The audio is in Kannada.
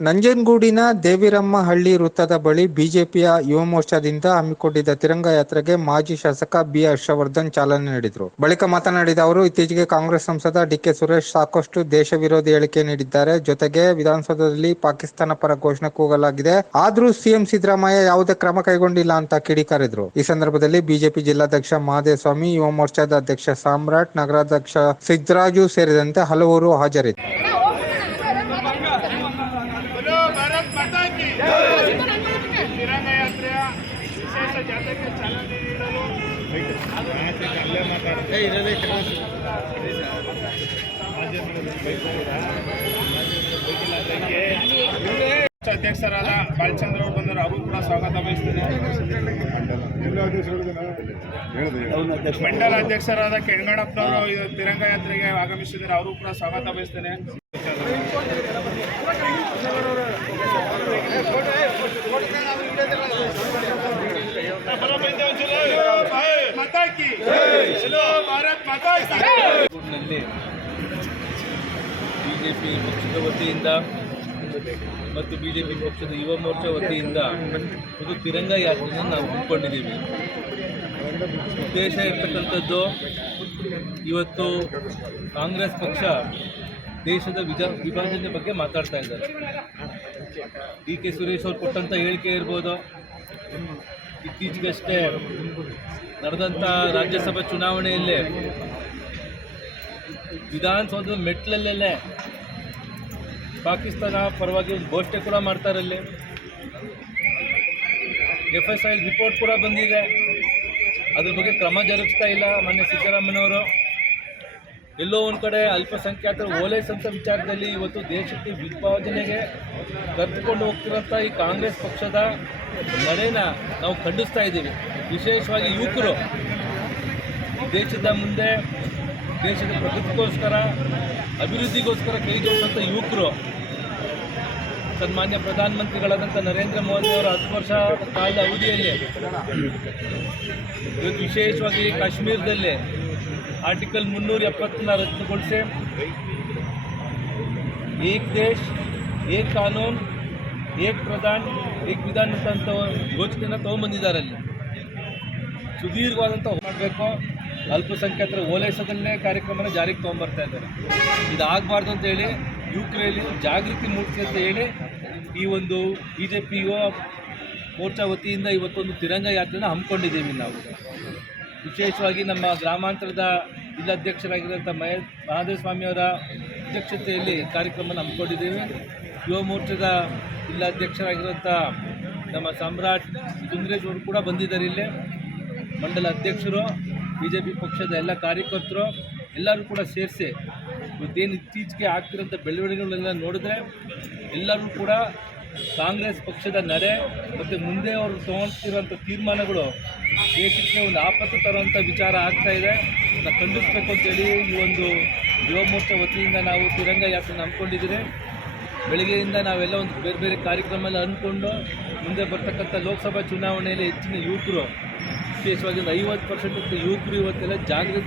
ನಂಜನಗೂಡಿನ ದೇವಿರಮ್ಮಹಳ್ಳಿ ವೃತ್ತದ ಬಳಿ ಬಿಜೆಪಿಯ ಯುವ ಮೋರ್ಚಾದಿಂದ ಹಮ್ಮಿಕೊಂಡಿದ್ದ ತಿರಂಗ ಯಾತ್ರೆಗೆ ಮಾಜಿ ಶಾಸಕ ಬಿ ಹರ್ಷವರ್ಧನ್ ಚಾಲನೆ ನೀಡಿದರು. ಬಳಿಕ ಮಾತನಾಡಿದ ಅವರು, ಇತ್ತೀಚೆಗೆ ಕಾಂಗ್ರೆಸ್ ಸಂಸದ ಡಿ.ಕೆ. ಸುರೇಶ್ ಸಾಕಷ್ಟು ದೇಶ ವಿರೋಧಿ ಹೇಳಿಕೆ ನೀಡಿದ್ದಾರೆ. ಜೊತೆಗೆ ವಿಧಾನಸೌಧದಲ್ಲಿ ಪಾಕಿಸ್ತಾನ ಪರ ಘೋಷಣೆ ಕೂಗಲಾಗಿದೆ. ಆದ್ರೂ ಸಿಎಂ ಸಿದ್ದರಾಮಯ್ಯ ಯಾವುದೇ ಕ್ರಮ ಕೈಗೊಂಡಿಲ್ಲ ಅಂತ ಕಿಡಿಕಾರಿದರು. ಈ ಸಂದರ್ಭದಲ್ಲಿ ಬಿಜೆಪಿ ಜಿಲ್ಲಾಧ್ಯಕ್ಷ ಮಹದೇವಸ್ವಾಮಿ, ಯುವ ಮೋರ್ಚಾದ ಅಧ್ಯಕ್ಷ ಸಾಮ್ರಾಟ್, ನಗರಾಧ್ಯಕ್ಷ ಸಿದ್ದರಾಜು ಸೇರಿದಂತೆ ಹಲವರು ಹಾಜರಿದ್ದರು. ಭಾರತ್ ಮಾತಾ ಕಿ ತಿರಂಗ ಯಾತ್ರೆಯ ವಿಶೇಷ ಜಾಥಾಕ್ಕೆ ಚಾಲನೆ ನೀಡಲು ಅಧ್ಯಕ್ಷರಾದ ಬಾಲಚಂದ್ರ ಅವರು ಬಂದರು. ಅವರು ಕೂಡ ಸ್ವಾಗತ ಬಯಸ್ತೇನೆ. ಮಂಡಲ ಅಧ್ಯಕ್ಷರಾದ ಕೆಂಗಣ್ಣಪ್ಪನವರು ತಿರಂಗ ಯಾತ್ರೆಗೆ ಆಗಮಿಸಿದ್ದಾರೆ. ಅವರು ಕೂಡ ಸ್ವಾಗತ ಬಯಸ್ತೇನೆ. ಬಿಜೆಪಿ ಪಕ್ಷದ ವತಿಯಿಂದ ಮತ್ತು ಬಿಜೆಪಿ ಪಕ್ಷದ ಯುವ ಮೋರ್ಚಾ ವತಿಯಿಂದ ಒಂದು ತಿರಂಗ ಯಾತ್ರೆಯನ್ನು ನಾವು ಹಮ್ಮಿಕೊಂಡಿದ್ದೀವಿ. ಉದ್ದೇಶ ಇರ್ತಕ್ಕಂಥದ್ದು, ಇವತ್ತು ಕಾಂಗ್ರೆಸ್ ಪಕ್ಷ ದೇಶದ ವಿಭಜನೆ ಬಗ್ಗೆ ಮಾತಾಡ್ತಾ ಇದ್ದಾರೆ. ಡಿ.ಕೆ. ಸುರೇಶ್ ಅವರು ಕೊಟ್ಟಂಥ ಹೇಳಿಕೆ ಇರ್ಬೋದು, ಇತ್ತೀಚೆಗಷ್ಟೇ ನಡೆದಂಥ ರಾಜ್ಯಸಭಾ ಚುನಾವಣೆಯಲ್ಲೇ ವಿಧಾನಸೌಧದ ಮೆಟ್ಲಲ್ಲೇ ಪಾಕಿಸ್ತಾನ ಪರವಾಗಿ ಒಂದು ಘೋಷಣೆ ಕೂಡ ಮಾಡ್ತಾರಲ್ಲಿ. FSI ರಿಪೋರ್ಟ್ ಕೂಡ ಬಂದಿದೆ. ಅದ್ರ ಬಗ್ಗೆ ಕ್ರಮ ಜರುಗಿಸ್ತಾ ಇಲ್ಲ ಮೊನ್ನೆ ಸಿದ್ದರಾಮಯ್ಯನವರು. ಎಲ್ಲೋ ಒಂದು ಕಡೆ ಅಲ್ಪಸಂಖ್ಯಾತರ ಓಲೈಸಂಥ ವಿಚಾರದಲ್ಲಿ ಇವತ್ತು ದೇಶಕ್ಕೆ ವಿಭಜನೆಗೆ ಕರೆದುಕೊಂಡು ಹೋಗ್ತಿರೋಂಥ ಈ ಕಾಂಗ್ರೆಸ್ ಪಕ್ಷದ ನಡೆನ ನಾವು ಖಂಡಿಸ್ತಾ ಇದ್ದೀವಿ. ವಿಶೇಷವಾಗಿ ಯುವಕರು ದೇಶದ ಮುಂದೆ, ದೇಶದ ಪ್ರಗತಿಗೋಸ್ಕರ, ಅಭಿವೃದ್ಧಿಗೋಸ್ಕರ ಕೈ ಜೋಡಿಸೋಂಥ ಯುವಕರು ಸನ್ಮಾನ್ಯ ಪ್ರಧಾನಮಂತ್ರಿಗಳಾದಂಥ ನರೇಂದ್ರ ಮೋದಿ ಅವರ 10 ವರ್ಷ ಕಾಲದ ಅವಧಿಯಲ್ಲಿ ಇವತ್ತು ವಿಶೇಷವಾಗಿ ಕಾಶ್ಮೀರದಲ್ಲಿ ಆರ್ಟಿಕಲ್ 370 ರದ್ದುಗೊಳಿಸಿ ಏಕ್ ದೇಶ್, ಏಕ್ ಕಾನೂನು, ಏಕ್ ಪ್ರಧಾನ್, ಏಕ್ ವಿಧಾನ ಅಂತ ಘೋಷಣೆಯನ್ನು ತೊಗೊಂಬಂದಿದ್ದಾರೆ. ಅಲ್ಲಿ ಸುದೀರ್ಘವಾದಂಥ ಮಾಡಬೇಕು. ಅಲ್ಪಸಂಖ್ಯಾತರ ಓಲೈಸೋದನ್ನೇ ಕಾರ್ಯಕ್ರಮನ ಜಾರಿಗೆ ತೊಗೊಂಬರ್ತಾ ಇದ್ದಾರೆ. ಇದಾಗಬಾರ್ದು ಅಂತೇಳಿ ಯುವಕರಲ್ಲಿ ಜಾಗೃತಿ ಮೂಡಿಸಿ ಅಂತ ಹೇಳಿ ಈ ಒಂದು ಬಿಜೆಪಿ ಯುವ ಮೋರ್ಚಾ ವತಿಯಿಂದ ಇವತ್ತೊಂದು ತಿರಂಗ ಯಾತ್ರೆನ ಹಮ್ಮಿಕೊಂಡಿದ್ದೀವಿ. ನಾವು ವಿಶೇಷವಾಗಿ ನಮ್ಮ ಗ್ರಾಮಾಂತರದ ಜಿಲ್ಲಾಧ್ಯಕ್ಷರಾಗಿರುವಂಥ ಮಹದೇವಸ್ವಾಮಿಯವರ ಅಧ್ಯಕ್ಷತೆಯಲ್ಲಿ ಕಾರ್ಯಕ್ರಮನ ಹಮ್ಮಿಕೊಂಡಿದ್ದೇವೆ. ಯುವ ಮೋರ್ಚಾದ ಜಿಲ್ಲಾಧ್ಯಕ್ಷರಾಗಿರುವಂಥ ನಮ್ಮ ಸಾಮ್ರಾಟ್ ಸುಂದರೇಶ್ ಅವರು ಕೂಡ ಬಂದಿದ್ದಾರೆ. ಇಲ್ಲೇ ಮಂಡಲ ಅಧ್ಯಕ್ಷರು, ಬಿಜೆಪಿ ಪಕ್ಷದ ಎಲ್ಲ ಕಾರ್ಯಕರ್ತರು ಎಲ್ಲರೂ ಕೂಡ ಸೇರಿಸಿ ಇವತ್ತೇನು ಇತ್ತೀಚೆಗೆ ಆಗ್ತಿರೋಂಥ ಬೆಳವಣಿಗೆಗಳೆಲ್ಲ ನೋಡಿದ್ರೆ ಎಲ್ಲರೂ ಕೂಡ ಕಾಂಗ್ರೆಸ್ ಪಕ್ಷದ ನಡೆ ಮತ್ತು ಮುಂದೆ ಅವರು ತೊಗೊಳ್ತಿರೋಂಥ ತೀರ್ಮಾನಗಳು ದೇಶಕ್ಕೆ ಒಂದು ಆಪತ್ತು ತರುವಂಥ ವಿಚಾರ ಆಗ್ತಾಯಿದೆ. ಅದನ್ನು ಖಂಡಿಸಬೇಕು ಅಂತೇಳಿ ಈ ಒಂದು ಯುವ ಮೋರ್ಚಾ ವತಿಯಿಂದ ನಾವು ತಿರಂಗ ಯಾತ್ರೆನ ಹಮ್ಮಿಕೊಂಡಿದ್ದೀವಿ. ಬೆಳಗ್ಗೆಯಿಂದ ನಾವೆಲ್ಲ ಒಂದು ಬೇರೆ ಬೇರೆ ಕಾರ್ಯಕ್ರಮ ಎಲ್ಲ ಅಂದ್ಕೊಂಡು ಮುಂದೆ ಬರ್ತಕ್ಕಂಥ ಲೋಕಸಭಾ ಚುನಾವಣೆಯಲ್ಲಿ ಹೆಚ್ಚಿನ ಯುವಕರು, ವಿಶೇಷವಾಗಿ ಒಂದು 50% ಯುವಕರು ಇವತ್ತೆಲ್ಲ ಜಾಗೃತಿ